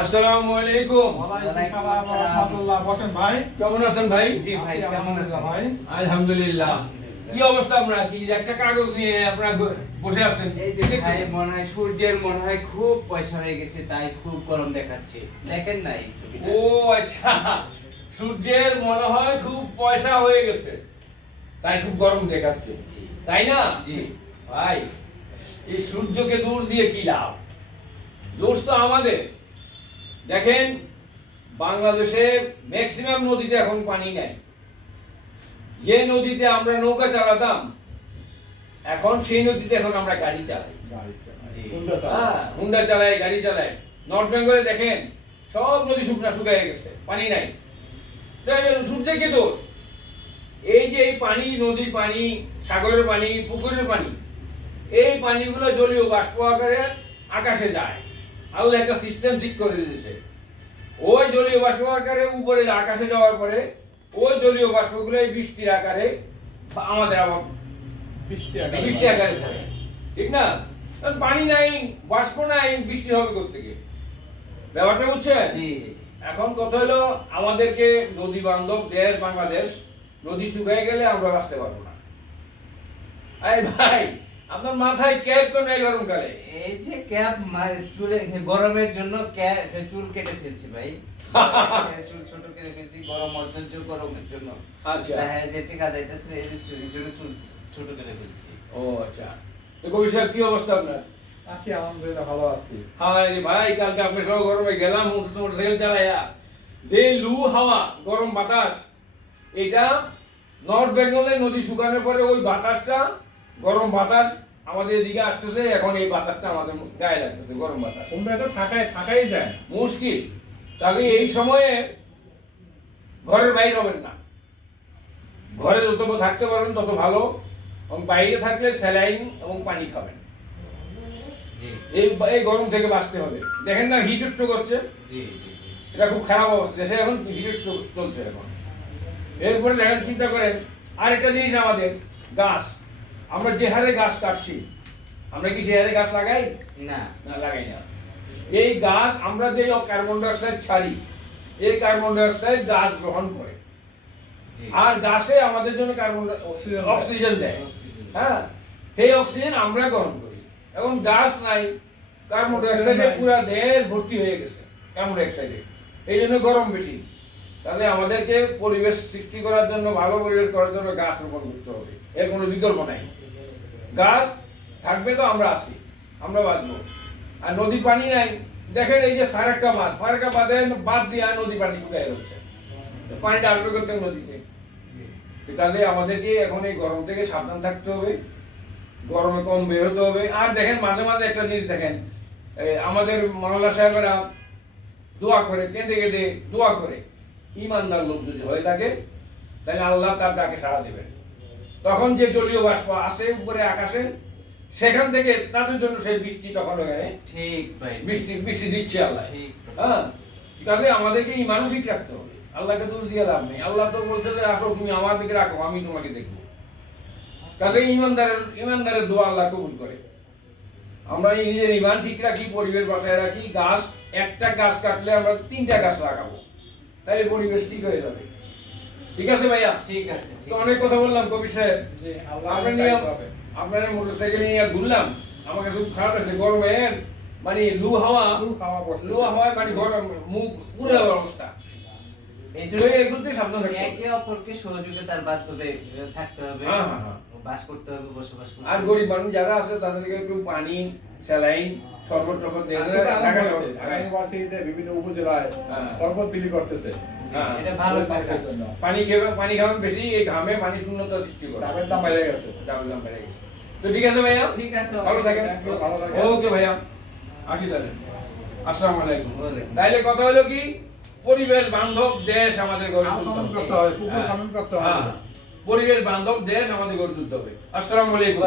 আসসালামু আলাইকুম। বসেন ভাই। কেমন আছেন ভাই? জি ভাই কেমন আলহামদুলিল্লাহ আছেন? ভাই। আলহামদুলিল্লাহ। কি অবস্থা আপনার? কি একটা কাগজ নিয়ে আপনারা বসে আছেন? এই যে ভাই মনে হয় সূর্যের মনে হয় খুব পয়সা হয়ে গেছে তাই খুব গরম দেখাচ্ছে। দেখেন না এই ছবিটা। ও আচ্ছা। সূর্যের মনে হয় খুব পয়সা হয়ে গেছে তাই খুব গরম দেখাচ্ছে। তাই না? জি। ভাই এই সূর্যকে দূর দিয়ে কি লাভ? দোষ তো আমাদের। দেখেন বাংলাদেশে ম্যাক্সিমাম নদীতে এখন পানি নেই। যে নদীতে আমরা নৌকা চালাতাম এখন সেই নদীতে এখন আমরা গাড়ি চালাই। হুন্ডা। হ্যাঁ হুন্ডা চালায় গাড়ি চালায় নর্থ বেঙ্গলে দেখেন সব নদী শুকনা শুকায় গেছে পানি নাই। সূর্যের কি দোষ? এই যে এই পানি নদীর পানি সাগরের পানি পুকুরের পানি এই পানিগুলো জলীয় বাষ্প আকারে আকাশে যায়। আল্লাহ একটা সিস্টেম ঠিক করে দিয়েছে। ওই জলীয় বাষ্প আকারে উপরে আকাশে যাওয়ার পরে ওই জলীয় বাষ্পগুলো এই বৃষ্টির আকারে আমাদের আবার বৃষ্টি আকাশ। বৃষ্টি আকারে পড়ে। ঠিক না? পানি নাই বাষ্প নাই বৃষ্টি হবে কোথেকে ব্যাপারটা বুঝছেন এখন কথা হলো আমাদেরকে নদী বান্ধব দেশ বাংলাদেশ নদী শুকিয়ে গেলে আমরা বাঁচতে পারব না। আরে ভাই আপনার মাথায় ক্যাপ কেন এই গরমকালে এই যে ক্যাপ চুলে গরমের জন্য চুল কেটে ফেলছি ভাই। চুল ছোট কেটে ফেলছি গরম অসহ্য গরমের জন্য। আচ্ছা। হ্যাঁ, যে টিকা দিতেছে এই যে চুল- জন্য চুল ছোট কেটে ফেলছি। ও আচ্ছা। তো কবি সাহেব কি অবস্থা আপনার? আছি আলহামদুলিল্লাহ ভালো আছি। হ্যাঁ রে ভাই কালকে আপনার সব গরমে গেলাম মোটরসাইকেল চালাইয়া যে লু হাওয়া গরম বাতাস এটা নর্থ বেঙ্গলের নদী শুকানোর পরে ওই বাতাসটা গরম বাতাস আমাদের এদিকে আসতেছে এখন এই বাতাসটা আমাদের গায়ে লাগতেছে গরম বাতাস। হুন্ডা তো থাকাই থাকাই যায়। মুশকিল। তাহলে এই সময়ে ঘরের বাইরে হবেন না। ঘরে যত থাকতে পারবেন তত ভালো। এবং বাইরে থাকলে স্যালাইন এবং পানি খাবেন। এই এই গরম থেকে বাঁচতে হবে। দেখেন না হিট স্ট্রোক হচ্ছে। জি জি জি। এটা খুব খারাপ অবস্থা। দেশে এখন হিট স্ট্রোক চলছে এখন। এরপরে দেখেন চিন্তা করেন আরেকটা জিনিস আমাদের গাছ আমরা যে হারে গাছ কাটছি আমরা কি সে হারে গাছ লাগাই? না। না লাগাই না। এই গাছ আমরা যে কার্বন ডাইঅক্সাইড ছাড়ি এই কার্বন ডাইঅক্সাইড গাছ গ্রহণ করে। আর গাছে আমাদের জন্য কার্বন অক্সিজেন দেয়। অক্সিজেন দেয়। অক্সিজেন। হ্যাঁ সেই অক্সিজেন আমরা গ্রহণ করি। এবং গাছ নাই কার্বন ডাইঅক্সাইডে। পুরো দেশ ভর্তি হয়ে গেছে কার্বন ডাইঅক্সাইডে। এই জন্য গরম বেশি। তাহলে আমাদেরকে পরিবেশ সৃষ্টি করার জন্য, ভালো পরিবেশ করার জন্য গাছ রোপণ করতে হবে। এর কোনো বিকল্প নাই। গাছ থাকবে তো আমরা আসি আমরা বাঁচবো। আর নদী পানি নাই। দেখেন এই যে ফারাক্কা বাঁধ ফারাক্কা বাঁধে বাদ দিয়ে নদী পানি শুকায় রয়েছে। পানিটা আসবে করতে নদীতে। তো কাজে আমাদেরকে এখন এই গরম থেকে সাবধান থাকতে হবে। গরমে কম বের হতে হবে। আর দেখেন মাঝে মাঝে একটা জিনিস দেখেন আমাদের মাওলানা সাহেবেরা দোয়া করে, কেঁদে কেঁদে দোয়া করে। ইমানদার লোক যদি হয়ে থাকে তাহলে আল্লাহ তার ডাকে সাড়া দেবেন। তখন যে জলীয় বাষ্প আসে উপরে আকাশে সেখান থেকে তাদের জন্য সেই বৃষ্টি তখন ঠিক বৃষ্টি বৃষ্টি দিচ্ছে আল্লাহ। ঠিক। হ্যাঁ? তাহলে আমাদেরকে ইমানও ঠিক রাখতে হবে। আল্লাহকে দূর দিয়ে লাভ নেই। আল্লাহ তো বলছে যে আসো তুমি আমার দিকে রাখো আমি তোমাকে দেখব। তাহলে ইমানদারের ইমানদারের দোয়া আল্লাহ কবুল করে। আমরা নিজের ইমান ঠিক রাখি পরিবেশ বাসায় রাখি। গাছ একটা গাছ কাটলে আমরা তিনটা গাছ লাগাবো। তাহলে পরিবেশ ঠিক হয়ে যাবে। ঠিক আছে ভাইয়া? ঠিক আছে তো অনেক কথা বললাম কবি সাহেব। যে আল্লাহ আপনার মোটরসাইকেল নিয়ে ঘুরলাম। আমাকে খুব খারাপ আছে গরমে মানে লু হাওয়া লু হাওয়া পড়তেছে। লু হাওয়ায় মানে গরম মুখ পুরো অবস্থা। এই জন্য এগুলোতে সাবধান একে অপরকে সহযোগিতার মাধ্যমে থাকতে হবে। হ্যাঁ, হ্যাঁ, হ্যাঁ। বাস করতে হবে বসবাস করতে আর গরিব মানুষ যারা আছে তাদেরকে একটু পানি স্যালাইন শরবত টরবত। ঢাকা ইউনিভার্সিটিতে বিভিন্ন উপজেলায় হ্যাঁ। শরবত বিলি করতেছে হ্যাঁ। এটা ভালো। পানি খেবে পানি খাবেন বেশি এই ঘামে পানি শূন্যতা সৃষ্টি করে ডাবের দাম বেড়ে গেছে ডাবল দাম বেড়ে গেছে তো ঠিক আছে ভাইয়া ঠিক আছে ভালো থাকেন ভালো থাকেন। ওকে ভাইয়া আসি তাহলে আসসালামু আলাইকুম। তাইলে কথা হলো কি পরিবেশ বান্ধব দেশ আমাদের গড়ে তুলতে হবে করতে হবে পুকুর হ্যাঁ। খনন করতে হবে। পরিবেশ বান্ধব দেশ আমাদের গড়ে তুলতে হবে। আসসালামু আলাইকুম।